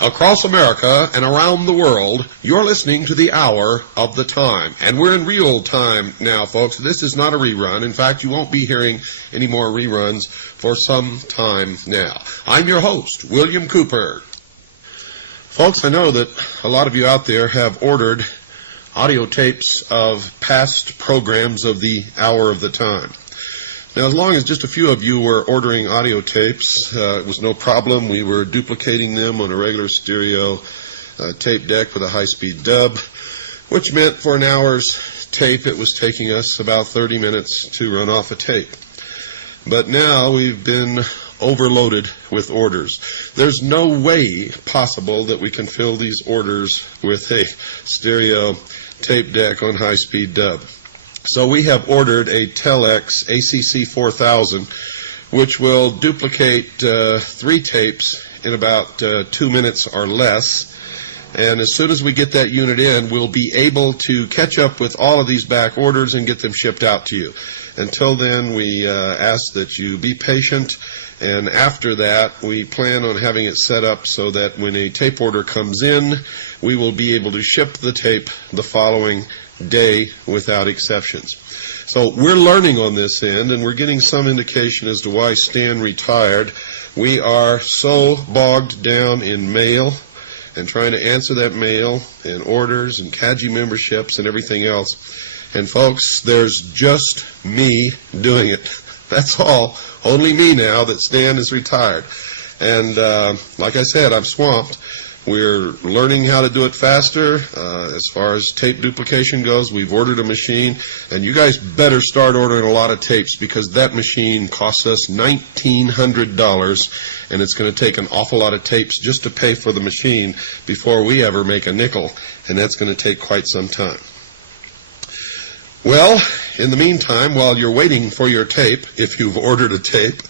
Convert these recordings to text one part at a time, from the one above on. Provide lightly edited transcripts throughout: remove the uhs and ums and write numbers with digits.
Across America and around the world, you're listening to the Hour of the Time. And we're in real time now, folks. This is not a rerun. In fact, you won't be hearing any more reruns for some time now. I'm your host, William Cooper. Folks, I know that a lot of you out there have ordered audio tapes of past programs of the Hour of the Time. Now, as long as just a few of you were ordering audio tapes, it was no problem. We were duplicating them on a regular stereo tape deck with a high-speed dub, which meant for an hour's tape it was taking us about 30 minutes to run off a tape. But now we've been overloaded with orders. There's no way possible that we can fill these orders with a stereo tape deck on high-speed dub. So we have ordered a Telex ACC 4000, which will duplicate 3 tapes in about 2 minutes or less. And as soon as we get that unit in, we'll be able to catch up with all of these back orders and get them shipped out to you. Until then, we ask that you be patient. And after that, we plan on having it set up so that when a tape order comes in, we will be able to ship the tape the following day without exceptions. So we're learning on this end, and we're getting some indication as to why Stan retired. We are so bogged down in mail and trying to answer that mail and orders and CAGI memberships and everything else. And folks, there's just me doing it. That's all. Only me now that Stan is retired. And like I said, I'm swamped. We're learning how to do it faster. As far as tape duplication goes, we've ordered a machine, and you guys better start ordering a lot of tapes because that machine costs us $1,900, and it's going to take an awful lot of tapes just to pay for the machine before we ever make a nickel, and that's going to take quite some time. Well, in the meantime, while you're waiting for your tape, if you've ordered a tape,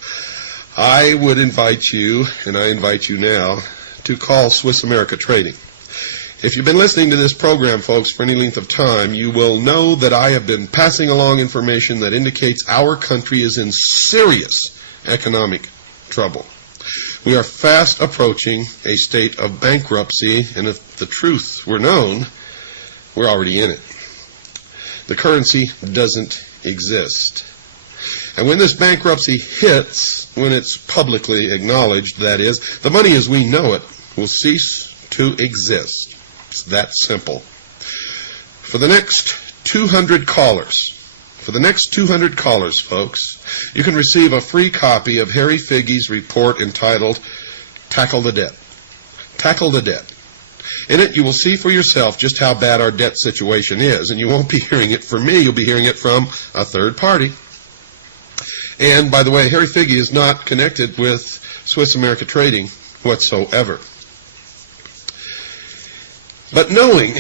I would invite you, and I invite you now, to call Swiss America Trading. If you've been listening to this program, folks, for any length of time, you will know that I have been passing along information that indicates our country is in serious economic trouble. We are fast approaching a state of bankruptcy, and if the truth were known, we're already in it. The currency doesn't exist. And when this bankruptcy hits, when it's publicly acknowledged, that is, the money as we know it will cease to exist. It's that simple. For the next 200 callers, folks, you can receive a free copy of Harry Figge's report entitled Tackle the Debt. Tackle the Debt. In it, you will see for yourself just how bad our debt situation is, and you won't be hearing it from me. You'll be hearing it from a third party. And, by the way, Harry Figge is not connected with Swiss America Trading whatsoever. But knowing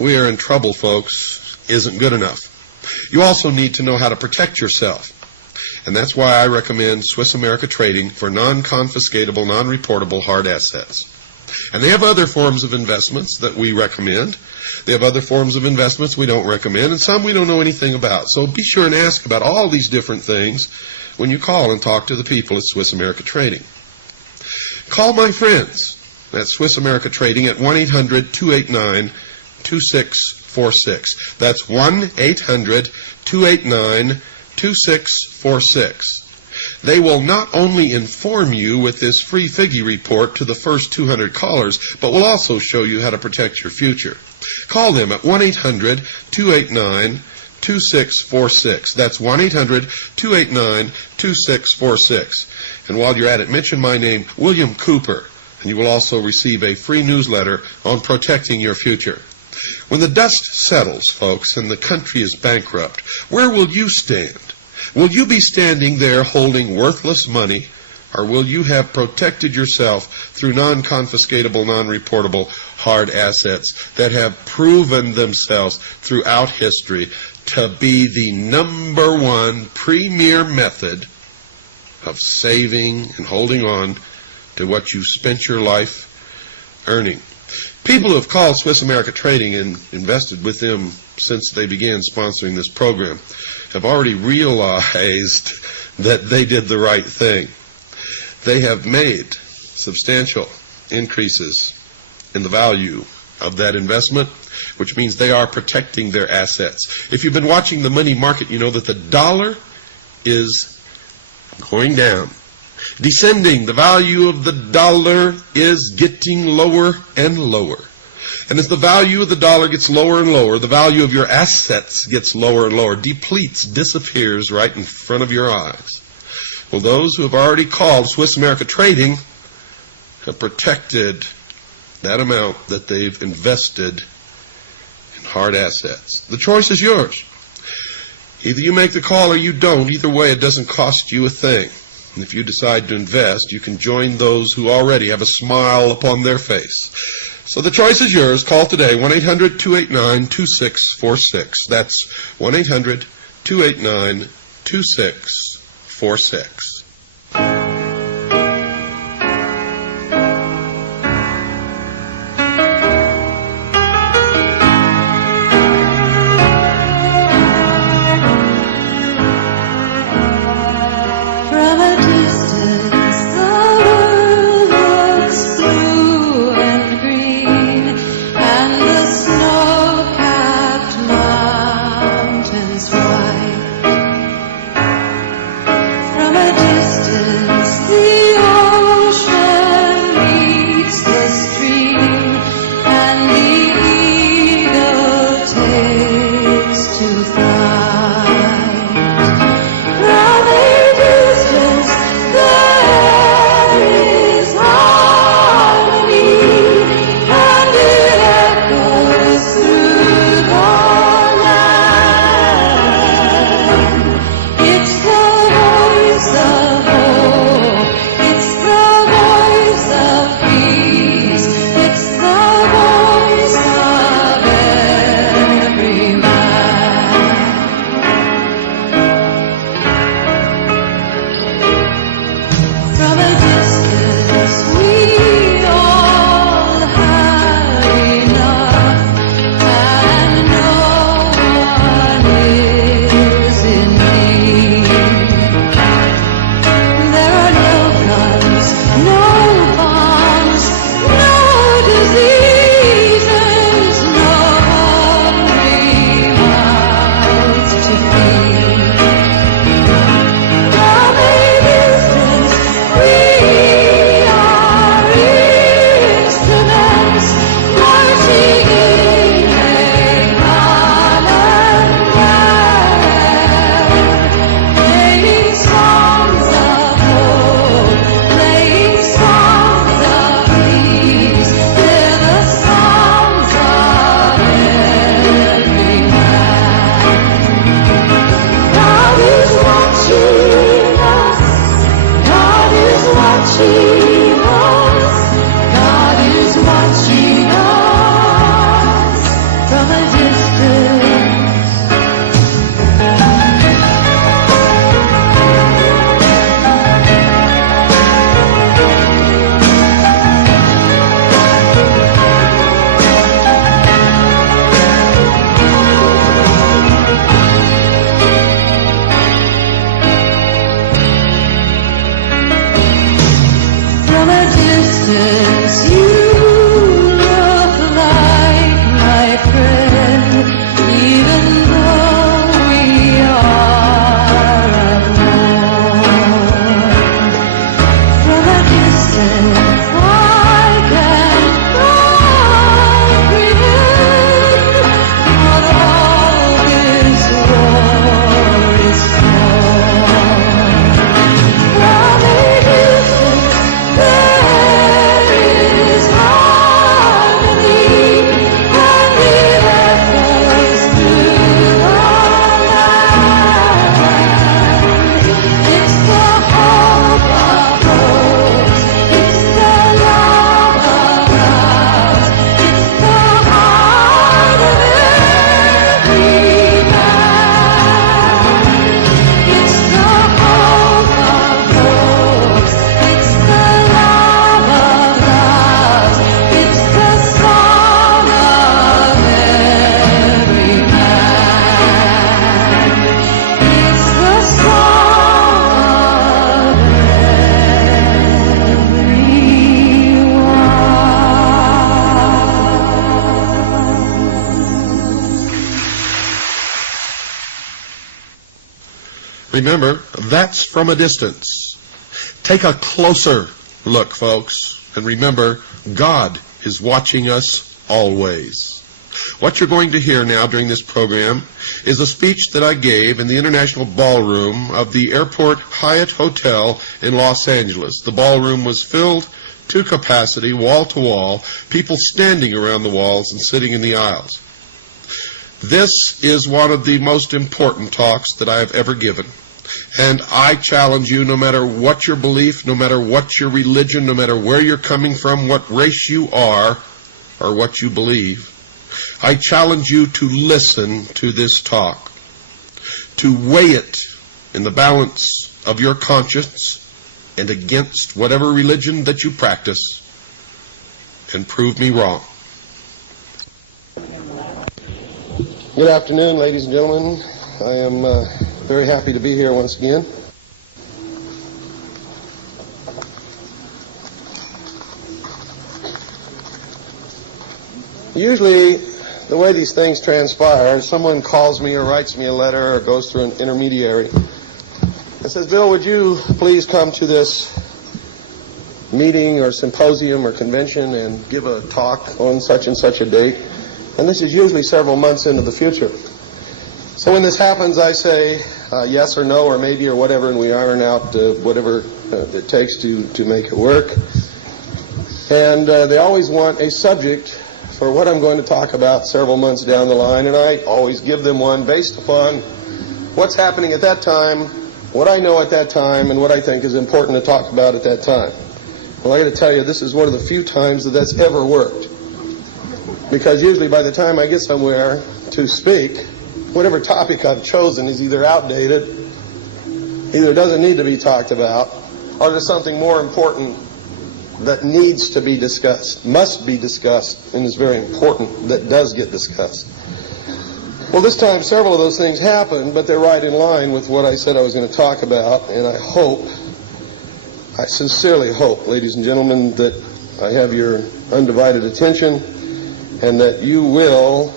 we are in trouble, folks, isn't good enough. You also need to know how to protect yourself. And that's why I recommend Swiss America Trading for non-confiscatable, non-reportable hard assets. And they have other forms of investments that we recommend. They have other forms of investments we don't recommend, and some we don't know anything about. So be sure and ask about all these different things when you call and talk to the people at Swiss America Trading. Call my friends at Swiss America Trading at 1-800-289-2646. That's 1-800-289-2646. They will not only inform you with this free Figgy report to the first 200 callers, but will also show you how to protect your future. Call them at 1-800-289-2646. That's 1-800-289-2646. And while you're at it, mention my name, William Cooper, and you will also receive a free newsletter on protecting your future. When the dust settles, folks, and the country is bankrupt, where will you stand? Will you be standing there holding worthless money, or will you have protected yourself through non-confiscatable, non-reportable hard assets that have proven themselves throughout history to be the number one premier method of saving and holding on to what you spent your life earning? People who have called Swiss America Trading and invested with them since they began sponsoring this program have already realized that they did the right thing. They have made substantial increases in the value of that investment, which means they are protecting their assets. If you've been watching the money market, you know that the dollar is going down, descending. The value of the dollar is getting lower and lower. And as the value of the dollar gets lower and lower, the value of your assets gets lower and lower, depletes, disappears right in front of your eyes. Well, those who have already called Swiss America Trading have protected that amount that they've invested in hard assets. The choice is yours. Either you make the call or you don't. Either way, it doesn't cost you a thing. And if you decide to invest, you can join those who already have a smile upon their face. So the choice is yours. Call today, 1-800-289-2646. That's 1-800-289-2646. From a Remember, that's from a distance. Take a closer look, folks, and remember, God is watching us always. What you're going to hear now during this program is a speech that I gave in the International Ballroom of the Airport Hyatt Hotel in Los Angeles. The ballroom was filled to capacity, wall to wall, people standing around the walls and sitting in the aisles. This is one of the most important talks that I have ever given. And I challenge you, no matter what your belief, no matter what your religion, no matter where you're coming from, what race you are, or what you believe, I challenge you to listen to this talk, to weigh it in the balance of your conscience and against whatever religion that you practice, and prove me wrong. Good afternoon, ladies and gentlemen. I am very happy to be here once again. Usually, the way these things transpire, someone calls me or writes me a letter or goes through an intermediary and says, Bill, would you please come to this meeting or symposium or convention and give a talk on such and such a date? And this is usually several months into the future. So when this happens, I say yes or no or maybe or whatever, and we iron out whatever it takes to make it work. And they always want a subject for what I'm going to talk about several months down the line, and I always give them one based upon what's happening at that time, what I know at that time, and what I think is important to talk about at that time. Well, I got to tell you, this is one of the few times that that's ever worked. Because usually by the time I get somewhere to speak, whatever topic I've chosen is either outdated, either doesn't need to be talked about, or there's something more important that needs to be discussed, must be discussed, and is very important that does get discussed. Well, this time several of those things happened, but they're right in line with what I said I was going to talk about, and I sincerely hope, ladies and gentlemen, that I have your undivided attention and that you will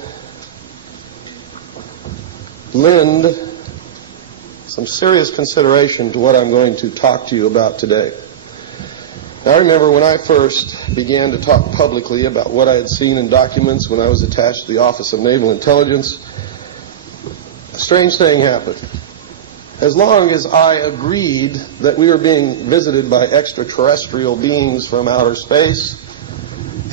lend some serious consideration to what I'm going to talk to you about today. Now, I remember when I first began to talk publicly about what I had seen in documents when I was attached to the Office of Naval Intelligence, a strange thing happened. As long as I agreed that we were being visited by extraterrestrial beings from outer space,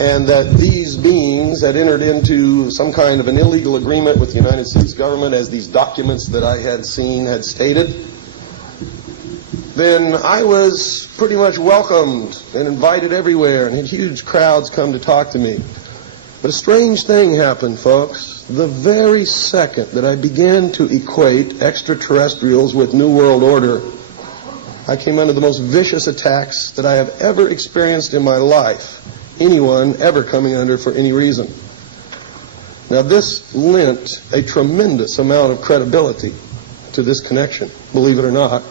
and that these beings had entered into some kind of an illegal agreement with the United States government, as these documents that I had seen had stated, then I was pretty much welcomed and invited everywhere and had huge crowds come to talk to me. But a strange thing happened, folks. The very second that I began to equate extraterrestrials with New World Order, I came under the most vicious attacks that I have ever experienced in my life. Anyone ever coming under for any reason. Now, this lent a tremendous amount of credibility to this connection, believe it or not.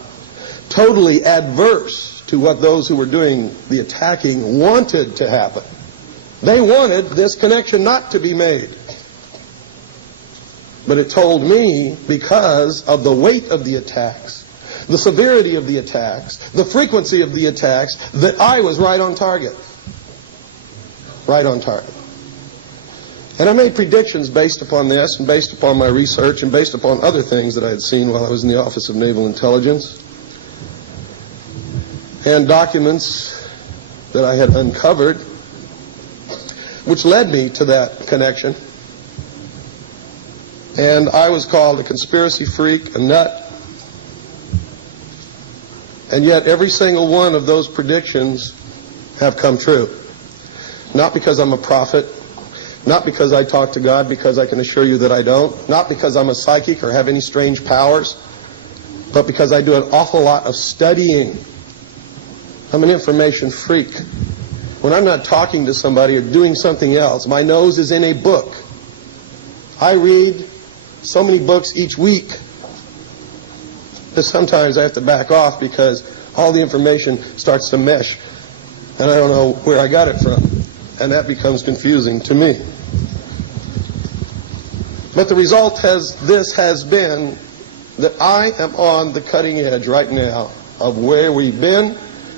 Totally adverse to what those who were doing the attacking wanted to happen. They wanted this connection not to be made. But it told me, because of the weight of the attacks, the severity of the attacks, the frequency of the attacks, that I was right on target. Right on target. And I made predictions based upon this and based upon my research and based upon other things that I had seen while I was in the Office of Naval Intelligence and documents that I had uncovered, which led me to that connection. And I was called a conspiracy freak, a nut. And yet every single one of those predictions have come true. Not because I'm a prophet, not because I talk to God, because I can assure you that I don't, not because I'm a psychic or have any strange powers, but because I do an awful lot of studying. I'm an information freak. When I'm not talking to somebody or doing something else, my nose is in a book. I read so many books each week that sometimes I have to back off because all the information starts to mesh and I don't know where I got it from. And that becomes confusing to me. But the result has been that I am on the cutting edge right now of where we've been,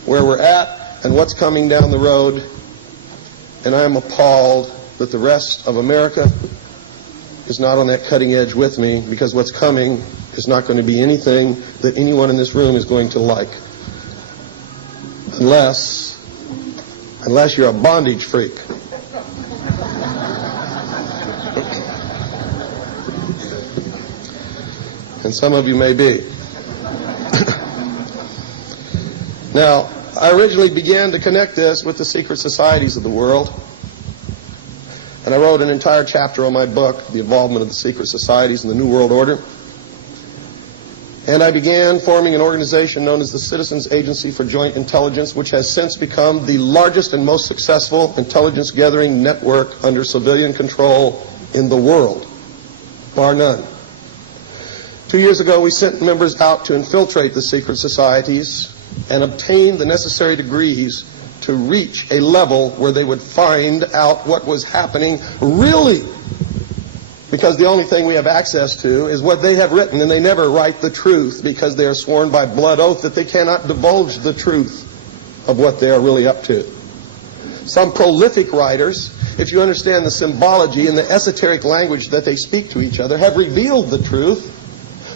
where we're at, and what's coming down the road. And I am appalled that the rest of America is not on that cutting edge with me, because what's coming is not going to be anything that anyone in this room is going to like. Unless you're a bondage freak. And some of you may be. Now, I originally began to connect this with the secret societies of the world. And I wrote an entire chapter on my book, The Involvement of the Secret Societies in the New World Order. And I began forming an organization known as the Citizens Agency for Joint Intelligence, which has since become the largest and most successful intelligence gathering network under civilian control in the world, bar none. 2 years ago, we sent members out to infiltrate the secret societies and obtain the necessary degrees to reach a level where they would find out what was happening really. Because the only thing we have access to is what they have written, and they never write the truth because they are sworn by blood oath that they cannot divulge the truth of what they are really up to. Some prolific writers, if you understand the symbology and the esoteric language that they speak to each other, have revealed the truth.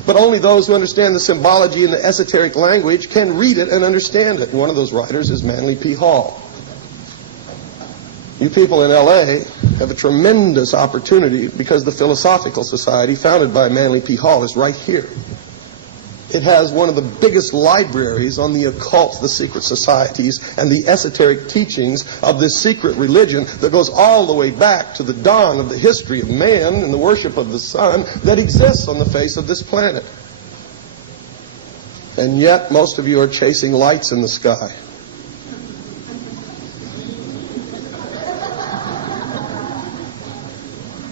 But only those who understand the symbology and the esoteric language can read it and understand it. And one of those writers is Manly P. Hall. You people in L.A. have a tremendous opportunity because the Philosophical Society, founded by Manly P. Hall, is right here. It has one of the biggest libraries on the occult, the secret societies, and the esoteric teachings of this secret religion that goes all the way back to the dawn of the history of man and the worship of the sun that exists on the face of this planet. And yet, most of you are chasing lights in the sky.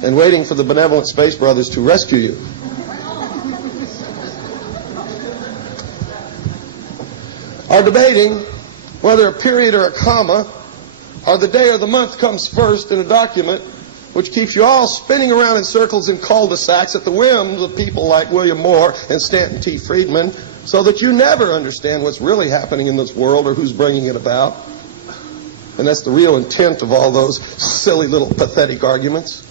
And waiting for the benevolent space brothers to rescue you. Are debating whether a period or a comma or the day or the month comes first in a document which keeps you all spinning around in circles in cul-de-sacs at the whims of people like William Moore and Stanton T. Friedman, so that you never understand what's really happening in this world or who's bringing it about. And that's the real intent of all those silly little pathetic arguments.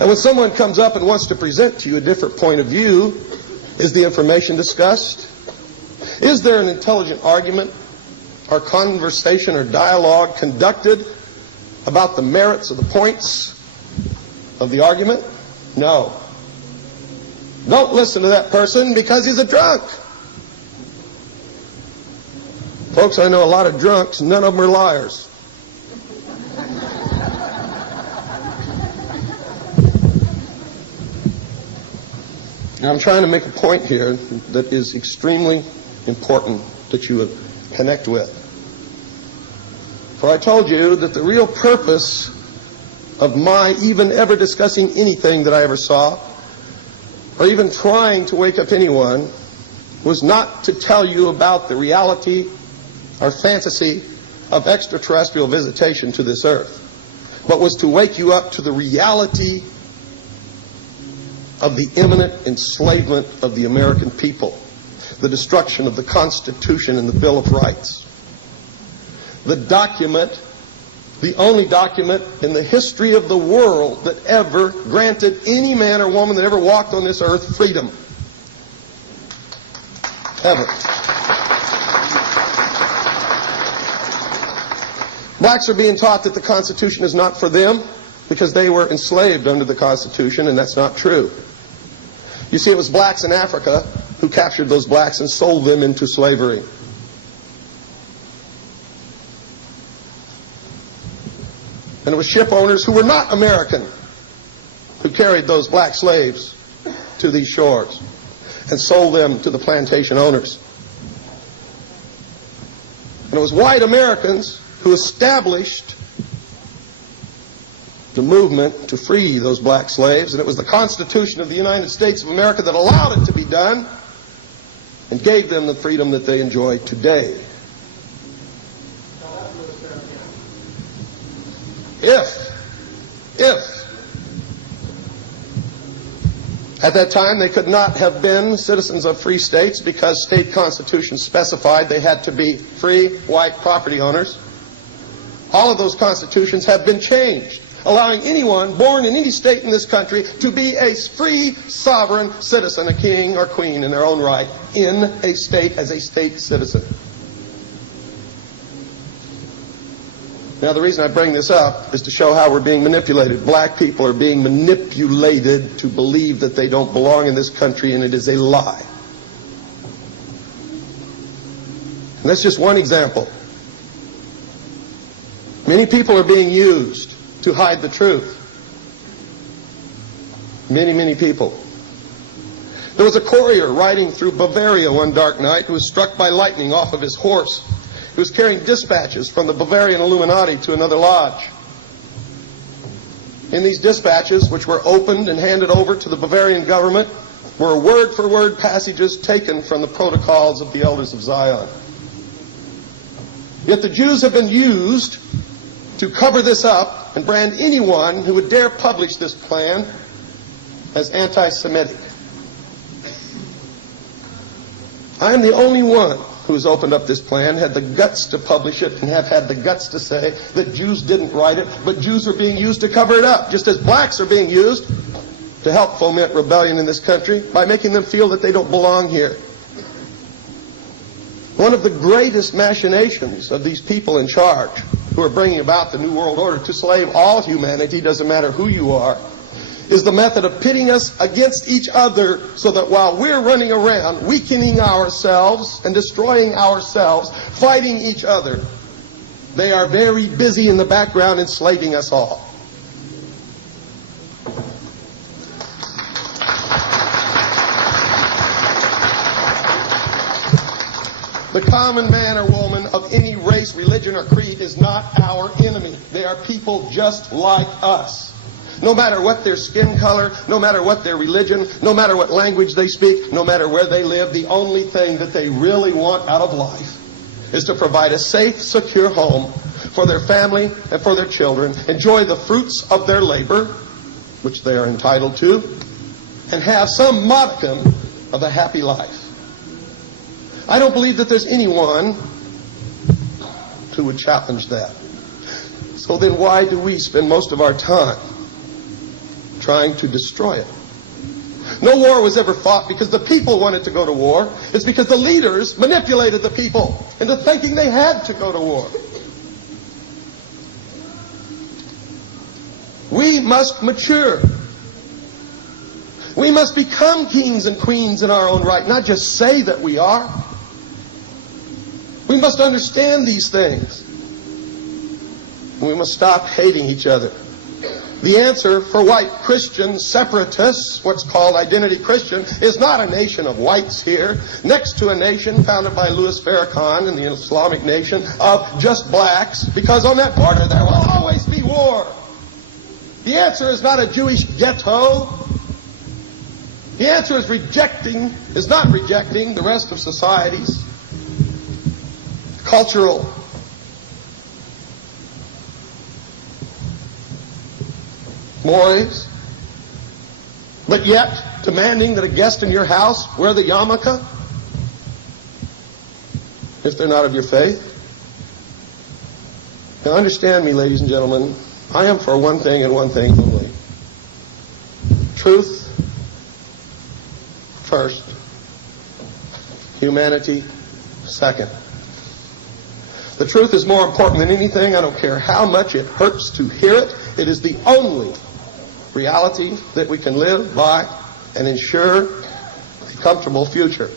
And when someone comes up and wants to present to you a different point of view, is the information discussed? Is there an intelligent argument or conversation or dialogue conducted about the merits of the points of the argument? No. Don't listen to that person because he's a drunk. Folks, I know a lot of drunks, none of them are liars. Now, I'm trying to make a point here that is extremely important that you connect with. For I told you that the real purpose of my even ever discussing anything that I ever saw, or even trying to wake up anyone, was not to tell you about the reality or fantasy of extraterrestrial visitation to this earth, but was to wake you up to the reality of the imminent enslavement of the American people, the destruction of the Constitution and the Bill of Rights. The document, the only document in the history of the world that ever granted any man or woman that ever walked on this earth freedom. Ever. Blacks are being taught that the Constitution is not for them because they were enslaved under the Constitution, and that's not true. You see, it was blacks in Africa who captured those blacks and sold them into slavery. And it was ship owners who were not American who carried those black slaves to these shores and sold them to the plantation owners. And it was white Americans who established the movement to free those black slaves, and it was the Constitution of the United States of America that allowed it to be done and gave them the freedom that they enjoy today. If At that time, they could not have been citizens of free states because state constitutions specified they had to be free white property owners. All of those constitutions have been changed, allowing anyone born in any state in this country to be a free, sovereign citizen, a king or queen in their own right, in a state as a state citizen. Now, the reason I bring this up is to show how we're being manipulated. Black people are being manipulated to believe that they don't belong in this country, and it is a lie. And that's just one example. Many people are being used to hide the truth. Many, many people. There was a courier riding through Bavaria one dark night who was struck by lightning off of his horse. He was carrying dispatches from the Bavarian Illuminati to another lodge. In these dispatches, which were opened and handed over to the Bavarian government, were word-for-word passages taken from the protocols of the Elders of Zion. Yet the Jews have been used to cover this up and brand anyone who would dare publish this plan as anti-Semitic. I am the only one who has opened up this plan, had the guts to publish it, and have had the guts to say that Jews didn't write it, but Jews are being used to cover it up, just as blacks are being used to help foment rebellion in this country by making them feel that they don't belong here. One of the greatest machinations of these people in charge who are bringing about the New World Order to slave all humanity, doesn't matter who you are, is the method of pitting us against each other so that while we're running around weakening ourselves and destroying ourselves, fighting each other, they are very busy in the background enslaving us all. The common man or woman of any race, religion, or creed is not our enemy. They are people just like us. No matter what their skin color, no matter what their religion, no matter what language they speak, no matter where they live, the only thing that they really want out of life is to provide a safe, secure home for their family and for their children, enjoy the fruits of their labor, which they are entitled to, and have some modicum of a happy life. I don't believe that there's anyone who would challenge that. So then why do we spend most of our time trying to destroy it? No war was ever fought because the people wanted to go to war. It's because the leaders manipulated the people into thinking they had to go to war. We must mature. We must become kings and queens in our own right, not just say that we are. We must understand these things. We must stop hating each other. The answer for white Christian separatists, what's called identity Christian, is not a nation of whites here, next to a nation founded by Louis Farrakhan and the Islamic nation of just blacks, because on that border there will always be war. The answer is not a Jewish ghetto. The answer is not rejecting the rest of society's cultural mores, but yet demanding that a guest in your house wear the yarmulke if they're not of your faith. Now understand me, ladies and gentlemen, I am for one thing and one thing only. Truth first, humanity second. The truth is more important than anything. I don't care how much it hurts to hear it. It is the only reality that we can live by and ensure a comfortable future.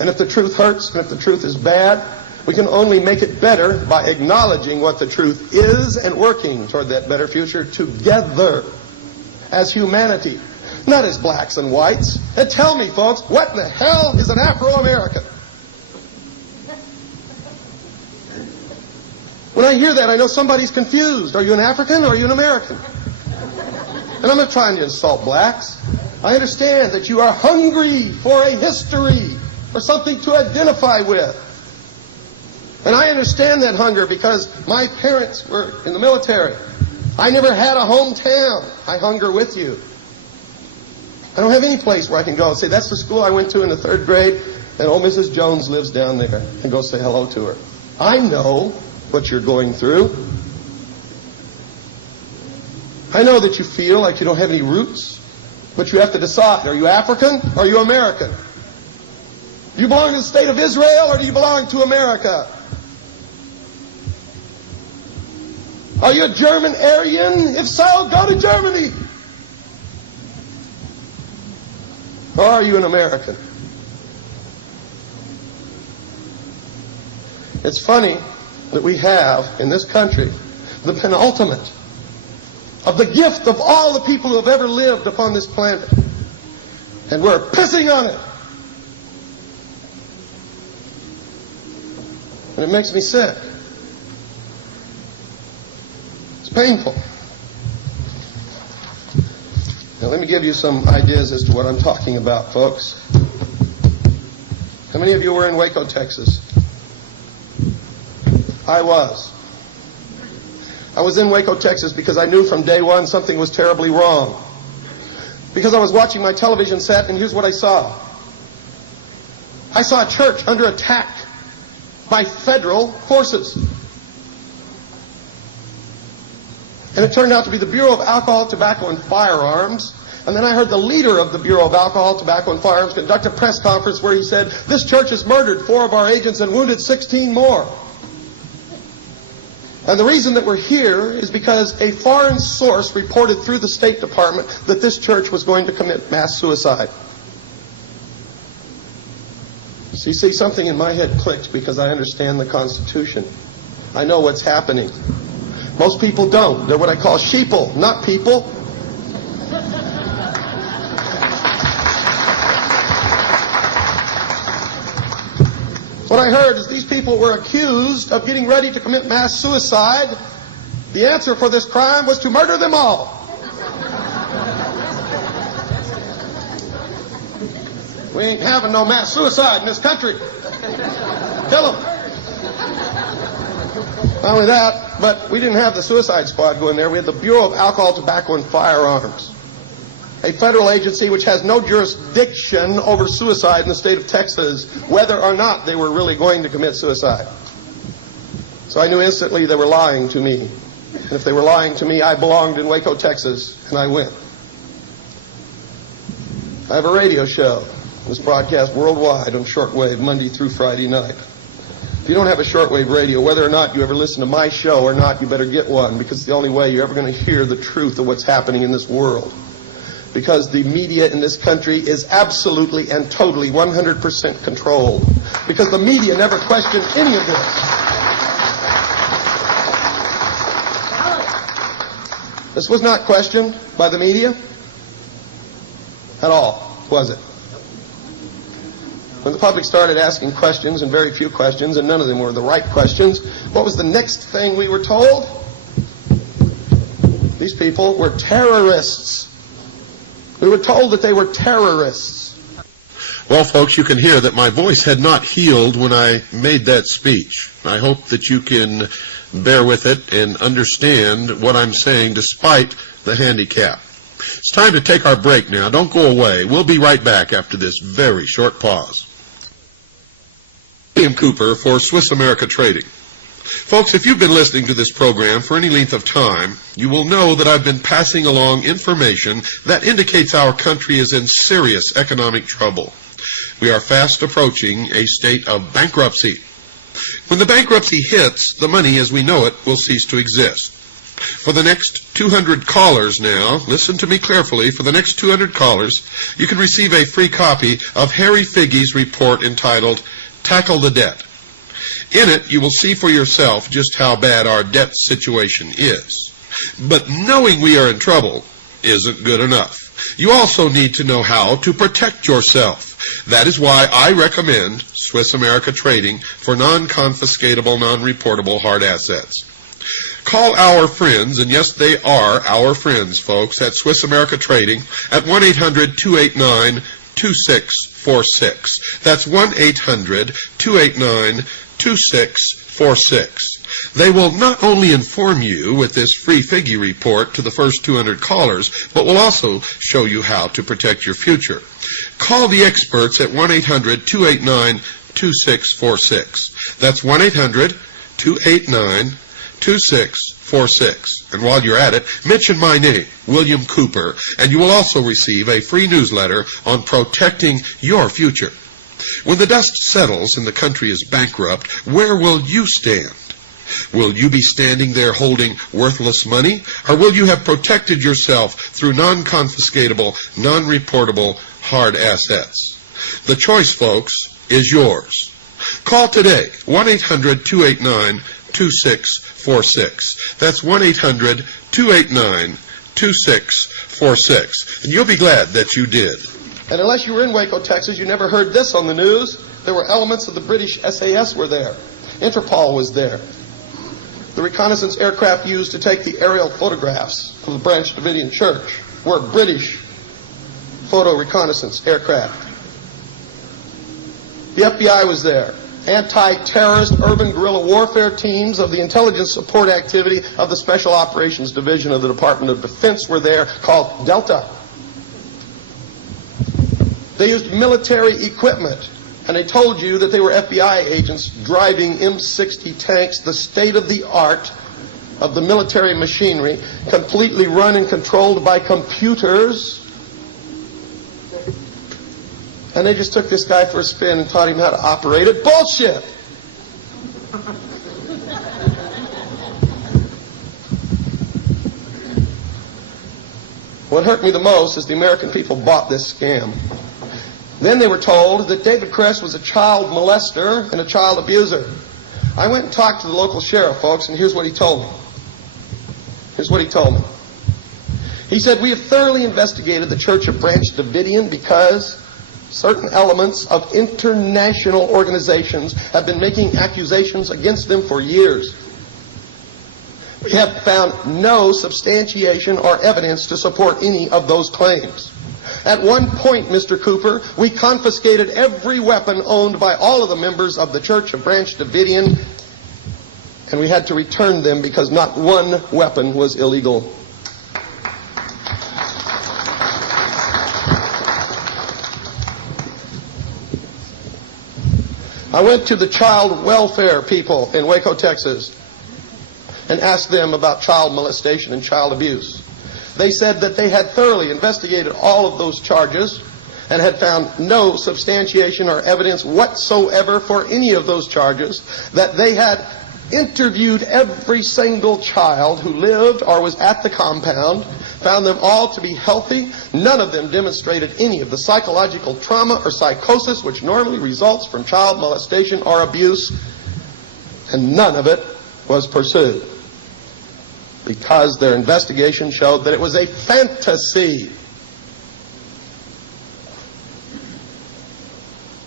And if the truth hurts and if the truth is bad, we can only make it better by acknowledging what the truth is and working toward that better future together as humanity, not as blacks and whites. And tell me, folks, what in the hell is an Afro-American? When I hear that, I know somebody's confused. Are you an African or are you an American? And I'm not trying to insult blacks. I understand that you are hungry for a history, for something to identify with. And I understand that hunger because my parents were in the military. I never had a hometown. I hunger with you. I don't have any place where I can go and say, that's the school I went to in the 3rd grade, and old Mrs. Jones lives down there, and go say hello to her. I know what you're going through. I know that you feel like you don't have any roots, but you have to decide, are you African or are you American? Do you belong to the state of Israel or do you belong to America? Are you a German Aryan? If so, go to Germany. Or are you an American? It's funny that we have in this country the penultimate of the gift of all the people who have ever lived upon this planet. And we're pissing on it. And it makes me sick. It's painful. Now let me give you some ideas as to what I'm talking about, folks. How many of you were in Waco, Texas? I was. I was in Waco, Texas because I knew from day one something was terribly wrong. Because I was watching my television set and here's what I saw. I saw a church under attack by federal forces. And it turned out to be the Bureau of Alcohol, Tobacco, and Firearms. And then I heard the leader of the Bureau of Alcohol, Tobacco, and Firearms conduct a press conference where he said, this church has murdered 4 of our agents and wounded 16 more. And the reason that we're here is because a foreign source reported through the State Department that this church was going to commit mass suicide. So you see, something in my head clicked because I understand the Constitution. I know what's happening. Most people don't. They're what I call sheeple, not people. What I heard is these people were accused of getting ready to commit mass suicide. The answer for this crime was to murder them all. We ain't having no mass suicide in this country. Kill them. Not only that, but we didn't have the suicide squad going there. We had the Bureau of Alcohol, Tobacco, and Firearms, a federal agency which has no jurisdiction over suicide in the state of Texas, whether or not they were really going to commit suicide. So I knew instantly they were lying to me. And if they were lying to me, I belonged in Waco, Texas, and I went. I have a radio show. It's broadcast worldwide on shortwave Monday through Friday night. If you don't have a shortwave radio, whether or not you ever listen to my show or not, you better get one, because it's the only way you're ever going to hear the truth of what's happening in this world. Because the media in this country is absolutely and totally 100% controlled. Because the media never questioned any of this. This was not questioned by the media at all, was it? When the public started asking questions, and very few questions, and none of them were the right questions, what was the next thing we were told? These people were terrorists. We were told that they were terrorists. Well, folks, you can hear that my voice had not healed when I made that speech. I hope that you can bear with it and understand what I'm saying despite the handicap. It's time to take our break now. Don't go away. We'll be right back after this very short pause. William Cooper for Swiss America Trading. Folks, if you've been listening to this program for any length of time, you will know that I've been passing along information that indicates our country is in serious economic trouble. We are fast approaching a state of bankruptcy. When the bankruptcy hits, the money as we know it will cease to exist. For the next 200 callers now, listen to me carefully, for the next 200 callers, you can receive a free copy of Harry Figge's report entitled Tackle the Debt. In it, you will see for yourself just how bad our debt situation is. But knowing we are in trouble isn't good enough. You also need to know how to protect yourself. That is why I recommend Swiss America Trading for non-confiscatable, non-reportable hard assets. Call our friends, and yes, they are our friends, folks, at Swiss America Trading at 1-800-289-2646. That's 1-800-289-2646. 2646. They will not only inform you with this free figure report to the first 200 callers, but will also show you how to protect your future. Call the experts at 1-800-289-2646. That's 1-800-289-2646. And while you're at it, mention my name, William Cooper, and you will also receive a free newsletter on protecting your future. When the dust settles and the country is bankrupt, where will you stand? Will you be standing there holding worthless money, or will you have protected yourself through non-confiscatable, non-reportable hard assets? The choice, folks, is yours. Call today, 1-800-289-2646. That's 1-800-289-2646. And you'll be glad that you did. And unless you were in Waco, Texas, you never heard this on the news. There were elements of the British SAS were there. Interpol was there. The reconnaissance aircraft used to take the aerial photographs of the Branch Davidian Church were British photo reconnaissance aircraft. The FBI was there. Anti-terrorist urban guerrilla warfare teams of the intelligence support activity of the Special Operations Division of the Department of Defense were there, called Delta. They used military equipment, and they told you that they were FBI agents driving M60 tanks, the state-of-the-art of the military machinery, completely run and controlled by computers. And they just took this guy for a spin and taught him how to operate it. Bullshit! What hurt me the most is the American people bought this scam. Then they were told that David Kress was a child molester and a child abuser. I went and talked to the local sheriff, folks, and here's what he told me. Here's what he told me. He said, "We have thoroughly investigated the Church of Branch Davidian because certain elements of international organizations have been making accusations against them for years. We have found no substantiation or evidence to support any of those claims. At one point, Mr. Cooper, we confiscated every weapon owned by all of the members of the Church of Branch Davidian, and we had to return them because not one weapon was illegal." I went to the child welfare people in Waco, Texas, and asked them about child molestation and child abuse. They said that they had thoroughly investigated all of those charges and had found no substantiation or evidence whatsoever for any of those charges, that they had interviewed every single child who lived or was at the compound, found them all to be healthy. None of them demonstrated any of the psychological trauma or psychosis which normally results from child molestation or abuse, and none of it was pursued because their investigation showed that it was a fantasy.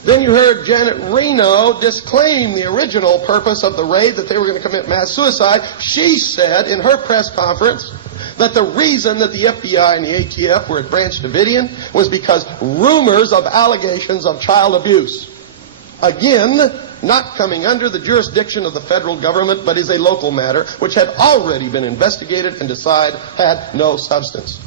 Then you heard Janet Reno disclaim the original purpose of the raid, that they were going to commit mass suicide. She said in her press conference that the reason that the FBI and the ATF were at Branch Davidian was because rumors of allegations of child abuse. Again, not coming under the jurisdiction of the federal government, but is a local matter which had already been investigated and decided had no substance.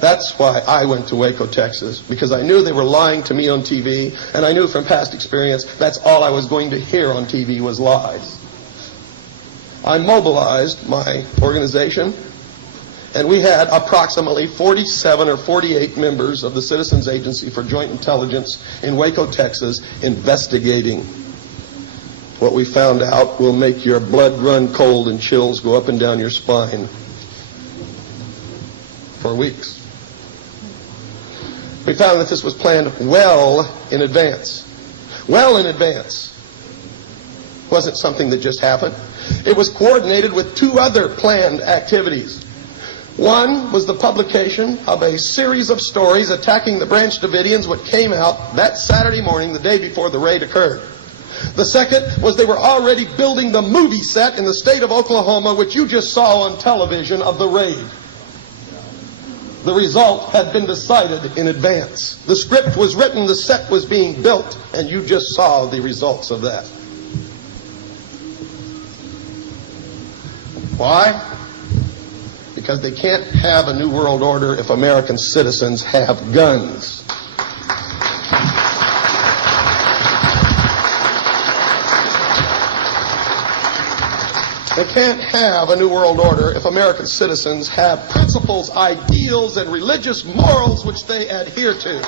That's why I went to Waco, Texas, because I knew they were lying to me on TV, and I knew from past experience that's all I was going to hear on TV was lies. I mobilized my organization, and we had approximately 47 or 48 members of the Citizens Agency for Joint Intelligence in Waco, Texas, investigating. What we found out will make your blood run cold and chills go up and down your spine for weeks. We found that this was planned well in advance. Well in advance. It wasn't something that just happened. It was coordinated with two other planned activities. One was the publication of a series of stories attacking the Branch Davidians, which came out that Saturday morning, the day before the raid occurred. The second was they were already building the movie set in the state of Oklahoma, which you just saw on television, of the raid. The result had been decided in advance. The script was written, the set was being built, and you just saw the results of that. Why? Because they can't have a new world order if American citizens have guns. They can't have a new world order if American citizens have principles, ideals, and religious morals which they adhere to.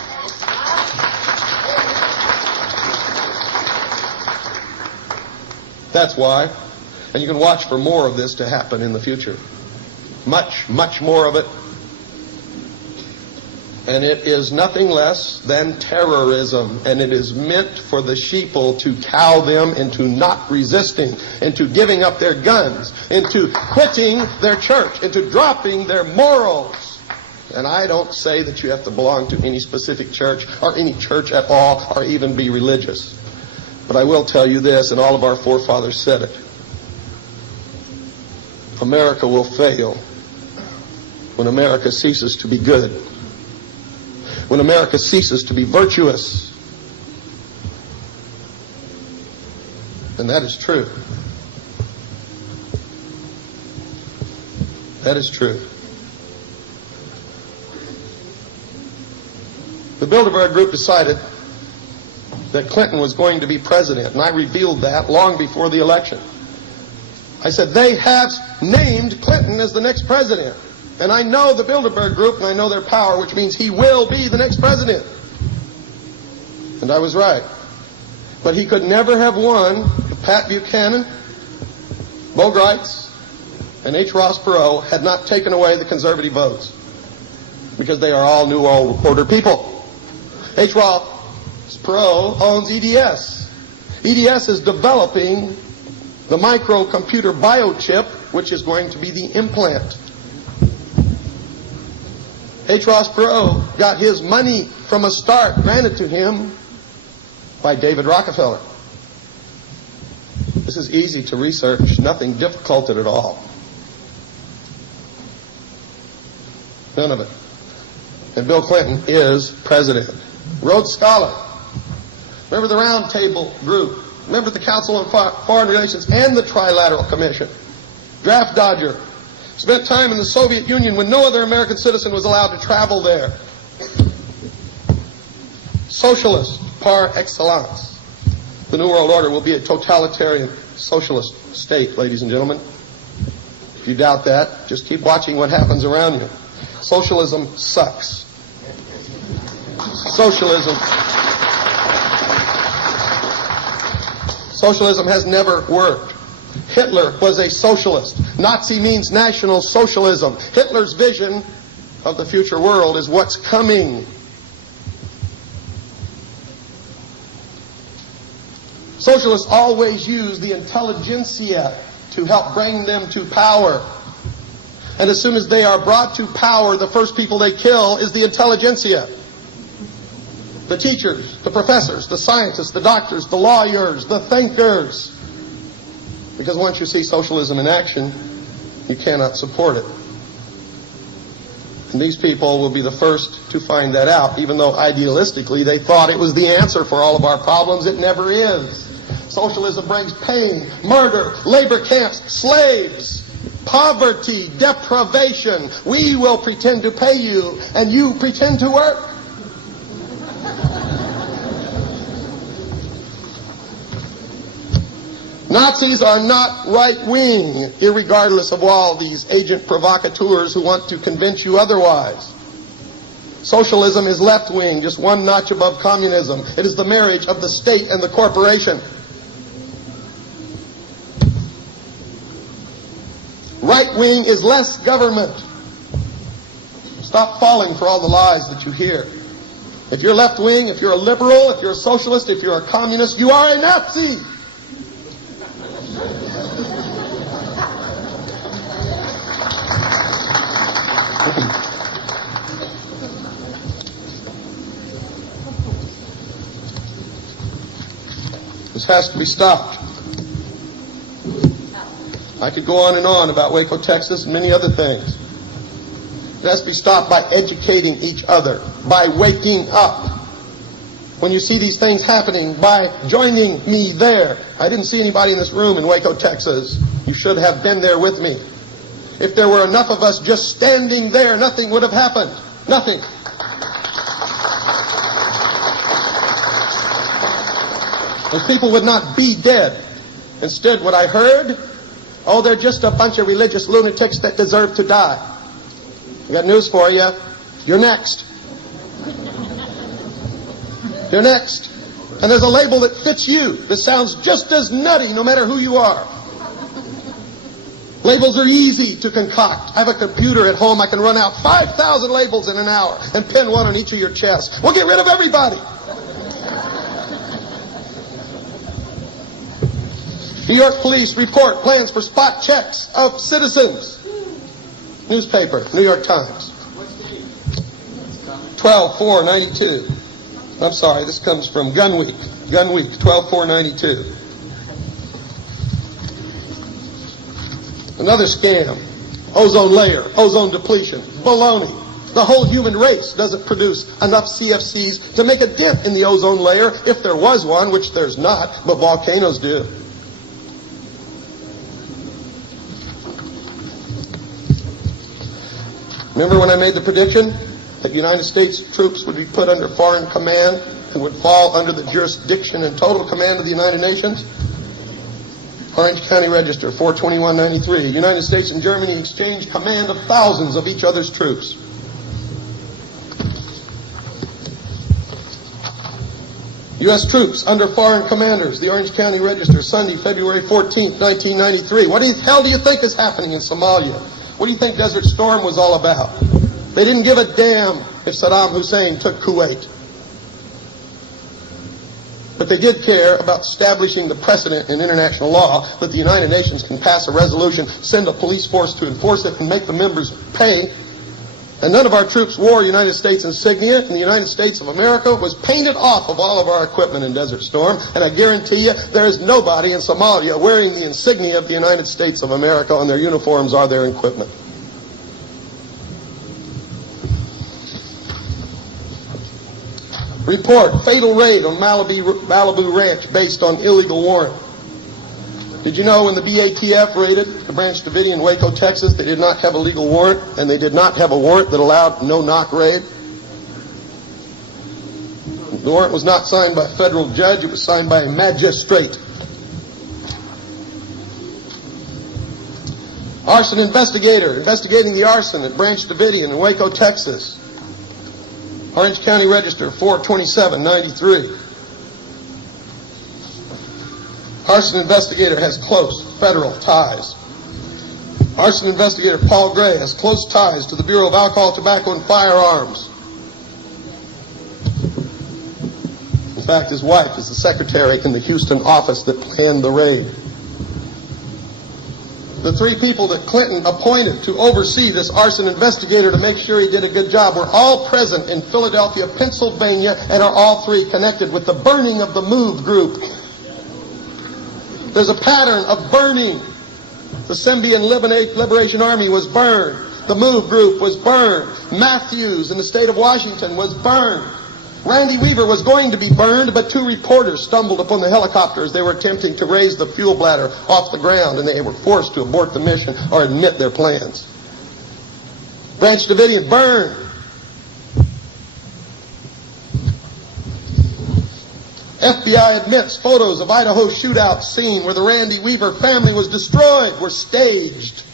That's why. And you can watch for more of this to happen in the future. Much, much more of it. And it is nothing less than terrorism. And it is meant for the sheeple to cow them into not resisting, into giving up their guns, into quitting their church, into dropping their morals. And I don't say that you have to belong to any specific church or any church at all or even be religious. But I will tell you this, and all of our forefathers said it. America will fail when America ceases to be good. When America ceases to be virtuous. And that is true. That is true. The Bilderberg Group decided that Clinton was going to be president, and I revealed that long before the election. I said, they have named Clinton as the next president. And I know the Bilderberg Group, and I know their power, which means he will be the next president. And I was right. But he could never have won if Pat Buchanan, Bo Gritz, and H. Ross Perot had not taken away the conservative votes. Because they are all New World Order people. H. Ross Perot owns EDS. EDS is developing the microcomputer biochip, which is going to be the implant. H. Ross Perot got his money from a start granted to him by David Rockefeller. This is easy to research, nothing difficult at all. None of it. And Bill Clinton is president. Rhodes Scholar. Remember the Round Table Group. Remember the Council on Foreign Relations and the Trilateral Commission. Draft dodger. Spent time in the Soviet Union when no other American citizen was allowed to travel there. Socialist par excellence. The New World Order will be a totalitarian socialist state, ladies and gentlemen. If you doubt that, just keep watching what happens around you. Socialism sucks. Socialism has never worked. Hitler was a socialist. Nazi means National Socialism. Hitler's vision of the future world is what's coming. Socialists always use the intelligentsia to help bring them to power. And as soon as they are brought to power, the first people they kill is the intelligentsia. The teachers, the professors, the scientists, the doctors, the lawyers, the thinkers. Because once you see socialism in action, you cannot support it. And these people will be the first to find that out, even though idealistically they thought it was the answer for all of our problems. It never is. Socialism brings pain, murder, labor camps, slaves, poverty, deprivation. We will pretend to pay you, and you pretend to work. Nazis are not right-wing, irregardless of all these agent provocateurs who want to convince you otherwise. Socialism is left-wing, just one notch above communism. It is the marriage of the state and the corporation. Right-wing is less government. Stop falling for all the lies that you hear. If you're left-wing, if you're a liberal, if you're a socialist, if you're a communist, you are a Nazi. This has to be stopped. I could go on and on about Waco, Texas, and many other things. It has to be stopped by educating each other, by waking up. When you see these things happening, by joining me there. I didn't see anybody in this room in Waco, Texas. You should have been there with me. If there were enough of us just standing there, nothing would have happened. Nothing. Those people would not be dead. Instead, what I heard, oh, they're just a bunch of religious lunatics that deserve to die. I got news for you. You're next. You're next. And there's a label that fits you that sounds just as nutty no matter who you are. Labels are easy to concoct. I have a computer at home. I can run out 5,000 labels in an hour and pin one on each of your chests. We'll get rid of everybody. New York police report plans for spot checks of citizens. Newspaper, New York Times. 12/4/92. I'm sorry, this comes from Gun Week. Gun Week, 12/4/92. Another scam. Ozone layer, ozone depletion, baloney. The whole human race doesn't produce enough CFCs to make a dent in the ozone layer, if there was one, which there's not, but volcanoes do. Remember when I made the prediction that United States troops would be put under foreign command and would fall under the jurisdiction and total command of the United Nations? Orange County Register, 4/21/93. United States and Germany exchanged command of thousands of each other's troops. U.S. troops under foreign commanders, the Orange County Register, Sunday, February 14th, 1993. What the hell do you think is happening in Somalia? What do you think Desert Storm was all about? They didn't give a damn if Saddam Hussein took Kuwait. But they did care about establishing the precedent in international law that the United Nations can pass a resolution, send a police force to enforce it, and make the members pay. And none of our troops wore United States insignia, and the United States of America was painted off of all of our equipment in Desert Storm. And I guarantee you, there is nobody in Somalia wearing the insignia of the United States of America on their uniforms or their equipment. Report, fatal raid on Malibu Ranch based on illegal warrant. Did you know when the BATF raided the Branch Davidian in Waco, Texas, they did not have a legal warrant, and they did not have a warrant that allowed no-knock raid? The warrant was not signed by a federal judge, it was signed by a magistrate. Arson investigator, investigating the arson at Branch Davidian in Waco, Texas. Orange County Register, 4/27/93. Arson investigator has close federal ties. Arson investigator Paul Gray has close ties to the Bureau of Alcohol, Tobacco, and Firearms. In fact, his wife is the secretary in the Houston office that planned the raid. The three people that Clinton appointed to oversee this arson investigator to make sure he did a good job were all present in Philadelphia, Pennsylvania, and are all three connected with the burning of the MOVE group. There's a pattern of burning. The Symbionese Liberation Army was burned. The MOVE group was burned. Matthews in the state of Washington was burned. Randy Weaver was going to be burned, but two reporters stumbled upon the helicopter as they were attempting to raise the fuel bladder off the ground, and they were forced to abort the mission or admit their plans. Branch Davidian burned. FBI admits photos of Idaho shootout scene where the Randy Weaver family was destroyed were staged.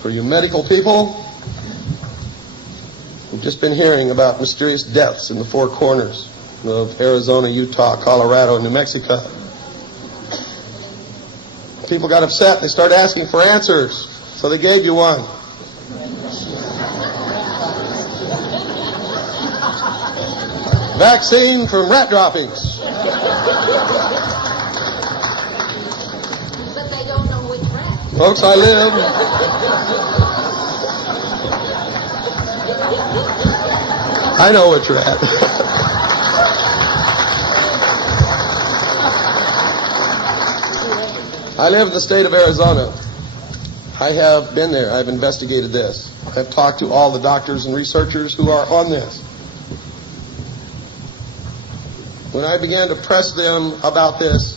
For you medical people, we've just been hearing about mysterious deaths in the four corners of Arizona, Utah, Colorado, and New Mexico. People got upset. They started asking for answers, so they gave you one. Vaccine from rat droppings. But they don't know which rat. Folks, I live. I know what you're at. I live in the state of Arizona. I have been there. I've investigated this. I've talked to all the doctors and researchers who are on this. When I began to press them about this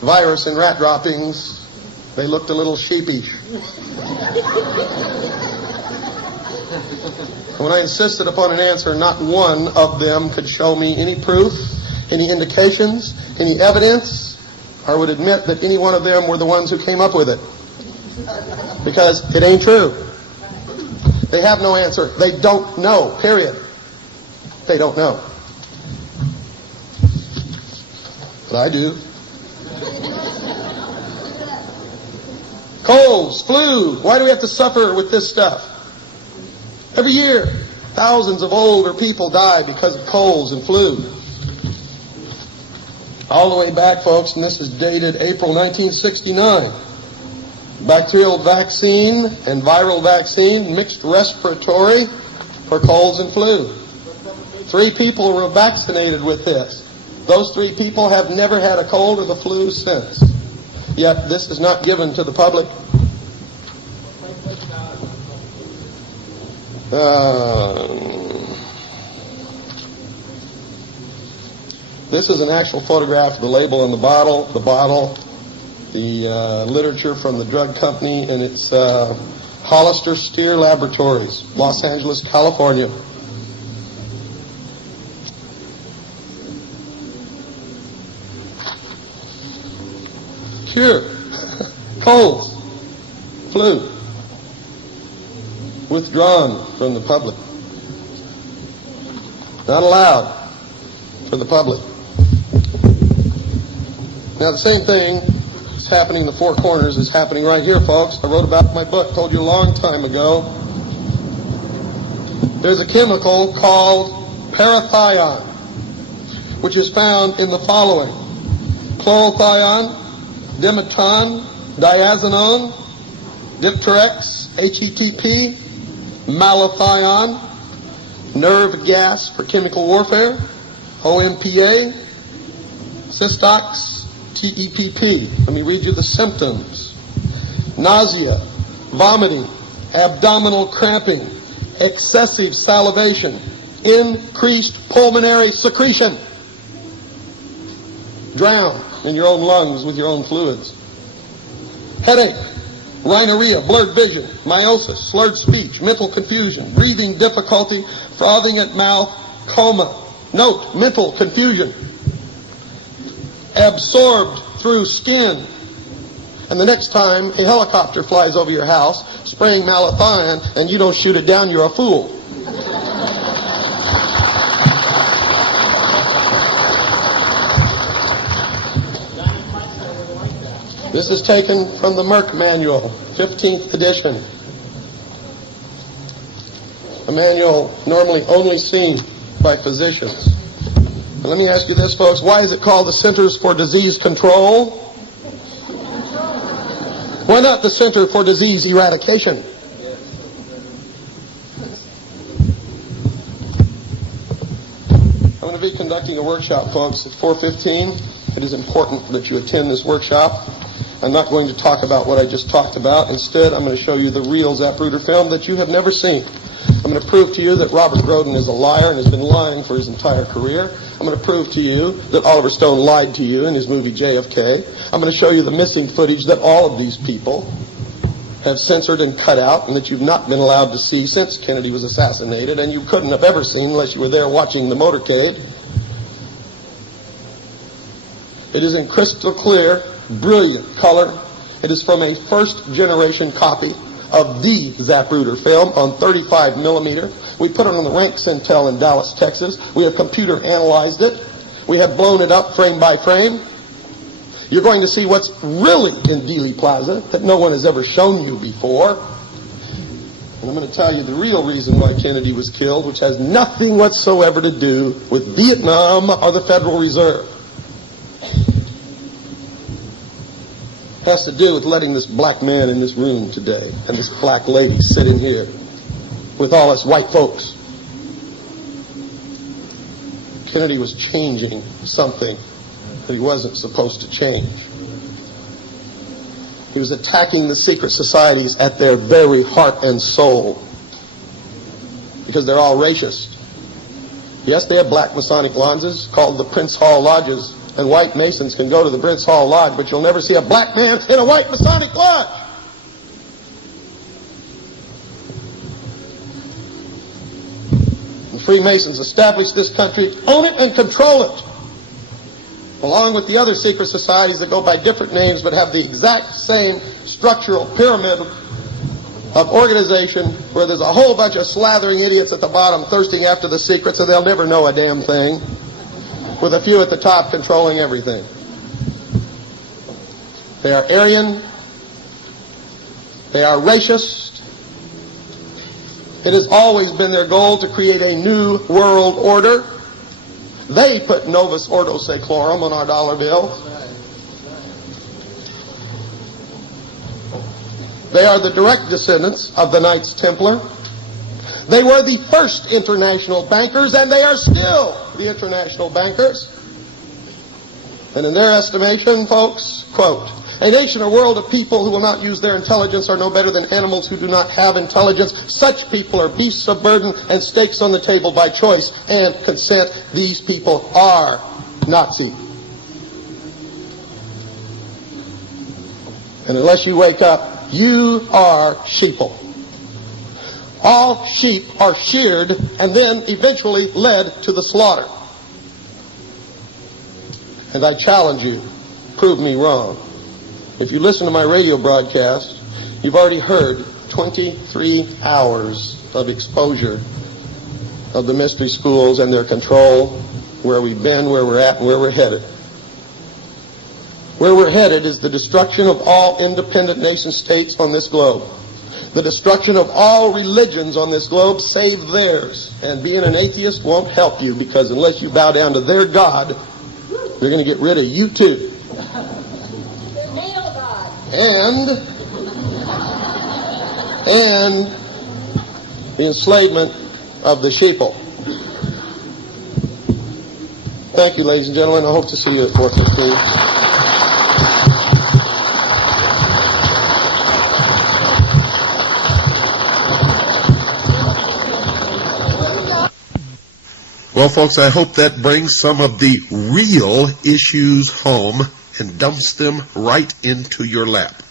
virus and rat droppings, they looked a little sheepish. When I insisted upon an answer, not one of them could show me any proof, any indications, any evidence, or would admit that any one of them were the ones who came up with it. Because it ain't true. They have no answer. They don't know, period. They don't know. But I do. Colds, flu. Why do we have to suffer with this stuff? Every year, thousands of older people die because of colds and flu. All the way back, folks, and this is dated April 1969. Bacterial vaccine and viral vaccine, mixed respiratory for colds and flu. 3 people were vaccinated with this. Those 3 people have never had a cold or the flu since. Yet this is not given to the public. This is an actual photograph of the label on the bottle, the literature from the drug company, and it's Hollister Steer Laboratories, Los Angeles, California. Cure, colds, flu, withdrawn from the public. Not allowed for the public. Now the same thing is happening in the Four Corners is happening right here, folks. I wrote about it in my book, told you a long time ago. There's a chemical called parathion, which is found in the following: chlorothione, dimeton, diazonone, dipterex, HETP, malathion, nerve gas for chemical warfare, OMPA, cystox, TEPP. Let me read you the symptoms: nausea, vomiting, abdominal cramping, excessive salivation, increased pulmonary secretion. Drown in your own lungs with your own fluids. Headache, rhinorrhea, blurred vision, meiosis, slurred speech, mental confusion, breathing difficulty, frothing at mouth, coma. Note, mental confusion. Absorbed through skin. And the next time a helicopter flies over your house spraying malathion and you don't shoot it down, you're a fool. This is taken from the Merck Manual, 15th edition. A manual normally only seen by physicians. And let me ask you this, folks. Why is it called the Centers for Disease Control? Why not the Center for Disease Eradication? I'm going to be conducting a workshop, folks, at 4:15. It is important that you attend this workshop. I'm not going to talk about what I just talked about. Instead, I'm going to show you the real Zapruder film that you have never seen. I'm going to prove to you that Robert Groden is a liar and has been lying for his entire career. I'm going to prove to you that Oliver Stone lied to you in his movie JFK. I'm going to show you the missing footage that all of these people have censored and cut out and that you've not been allowed to see since Kennedy was assassinated, and you couldn't have ever seen unless you were there watching the motorcade. It is in crystal clear, brilliant color. It is from a first-generation copy of the Zapruder film on 35 millimeter. We put it on the Rank Centel in Dallas, Texas. We have computer analyzed it. We have blown it up frame by frame. You're going to see what's really in Dealey Plaza that no one has ever shown you before. And I'm going to tell you the real reason why Kennedy was killed, which has nothing whatsoever to do with Vietnam or the Federal Reserve. It has to do with letting this black man in this room today and this black lady sit in here with all us white folks. Kennedy was changing something that he wasn't supposed to change. He was attacking the secret societies at their very heart and soul, because they're all racist. Yes, they have black Masonic lodges called the Prince Hall Lodges, and white Masons can go to the Prince Hall Lodge, but you'll never see a black man in a white Masonic lodge. The Freemasons established this country, own it and control it, along with the other secret societies that go by different names but have the exact same structural pyramid of organization, where there's a whole bunch of slathering idiots at the bottom thirsting after the secrets, and they'll never know a damn thing, with a few at the top controlling everything. They are Aryan. They are racist. It has always been their goal to create a new world order. They put Novus Ordo Seclorum on our dollar bill. They are the direct descendants of the Knights Templar. They were the first international bankers, and they are still the international bankers. And in their estimation, folks, quote, "A nation or world of people who will not use their intelligence are no better than animals who do not have intelligence. Such people are beasts of burden and stakes on the table by choice and consent. These people are Nazi." And unless you wake up, you are sheeple. All sheep are sheared and then eventually led to the slaughter. And I challenge you, prove me wrong. If you listen to my radio broadcast, you've already heard 23 hours of exposure of the mystery schools and their control, where we've been, where we're at, and where we're headed. Where we're headed is the destruction of all independent nation states on this globe. The destruction of all religions on this globe save theirs. And being an atheist won't help you, because unless you bow down to their God, they're going to get rid of you too. And the enslavement of the sheeple. Thank you, ladies and gentlemen. I hope to see you at 4:15. Well, folks, I hope that brings some of the real issues home and dumps them right into your lap.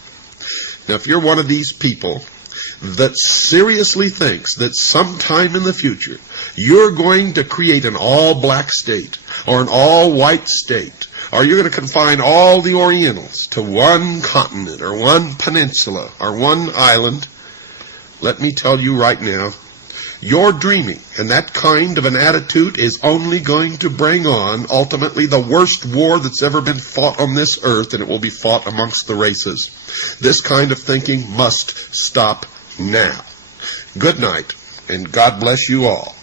Now, if you're one of these people that seriously thinks that sometime in the future you're going to create an all-black state or an all-white state, or you're going to confine all the Orientals to one continent or one peninsula or one island, let me tell you right now, you're dreaming, and that kind of an attitude is only going to bring on, ultimately, the worst war that's ever been fought on this earth, and it will be fought amongst the races. This kind of thinking must stop now. Good night, and God bless you all.